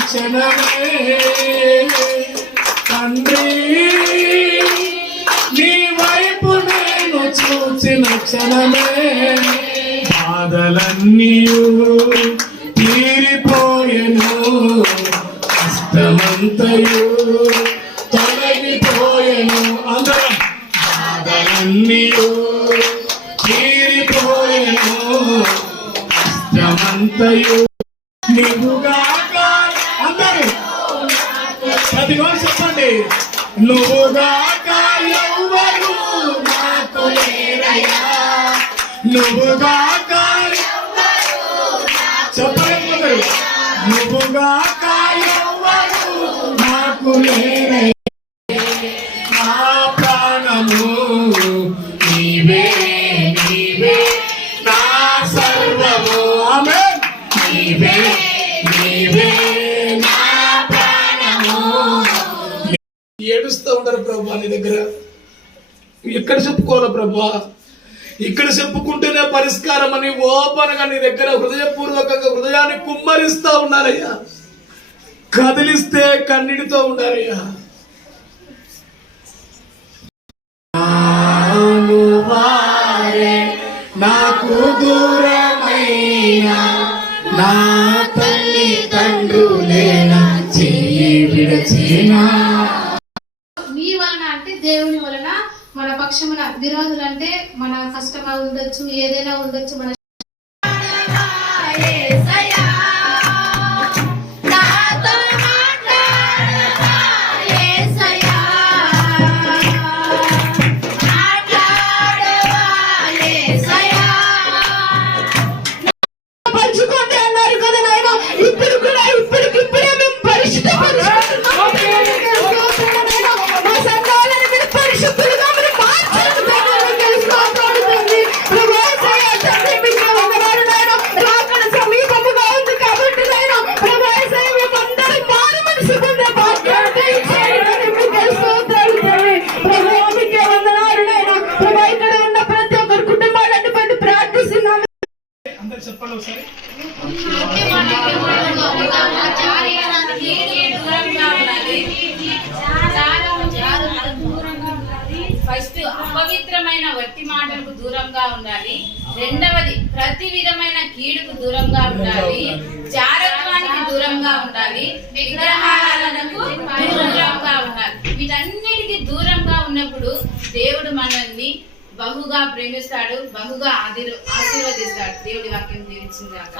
క్షణమే తండ్రి నీ వైపు నేను చూసిన క్షణమే. బాధలన్నీ తీరిపోయెను కష్టమంతయు తొలగిపోయెను. అందరం బాధలన్నీ తీరిపోయెను కష్టమంతయు నీవుగా ప్రతి రోజు చెప్పండి నువ్వుగాక ఎవ్వరు నాకు లేరయ్యా. నువ్వుగాక చెప్పలేదు నువ్వుగాక ఎవ్వరు నాకు లేరయ్యా. నా ఏడుస్తూ ఉంటారు ప్రభా నీ దగ్గర. ఎక్కడ చెప్పుకోవాలి ప్రభా? ఇక్కడ చెప్పుకుంటేనే పరిష్కారం అని ఓపెన్గా నీ దగ్గర హృదయపూర్వకంగా హృదయాన్ని కుమ్మరిస్తా ఉన్నారయ్యా. కదిలిస్తే కన్నీటితో ఉన్నారయ్యా నాకు దూరమైన నా తల్లి తండ్రులేనా చేయి విడచినా. వలన అంటే దేవుని వలన మన పక్షమున విరోధులు అంటే మన కష్టంగా ఉండొచ్చు ఏదైనా ఉండొచ్చు మన అందరు చెప్పండి ఒకసారి. ఫస్ట్ అపవిత్రమైన వట్టి మాటలకు దూరంగా ఉండాలి. రెండవది ప్రతి విధమైన కీడుకు దూరంగా ఉండాలి. జారత్వానికి దూరంగా ఉండాలి. విగ్రహాలకు దూరంగా ఉండాలి. వీటన్నిటికీ దూరంగా ఉన్నప్పుడు దేవుడు మనల్ని బహుగా ప్రేమిస్తాడు బహుగా ఆశీర్వదిస్తాడు. దేవుడి వాక్యం దీవించిందాక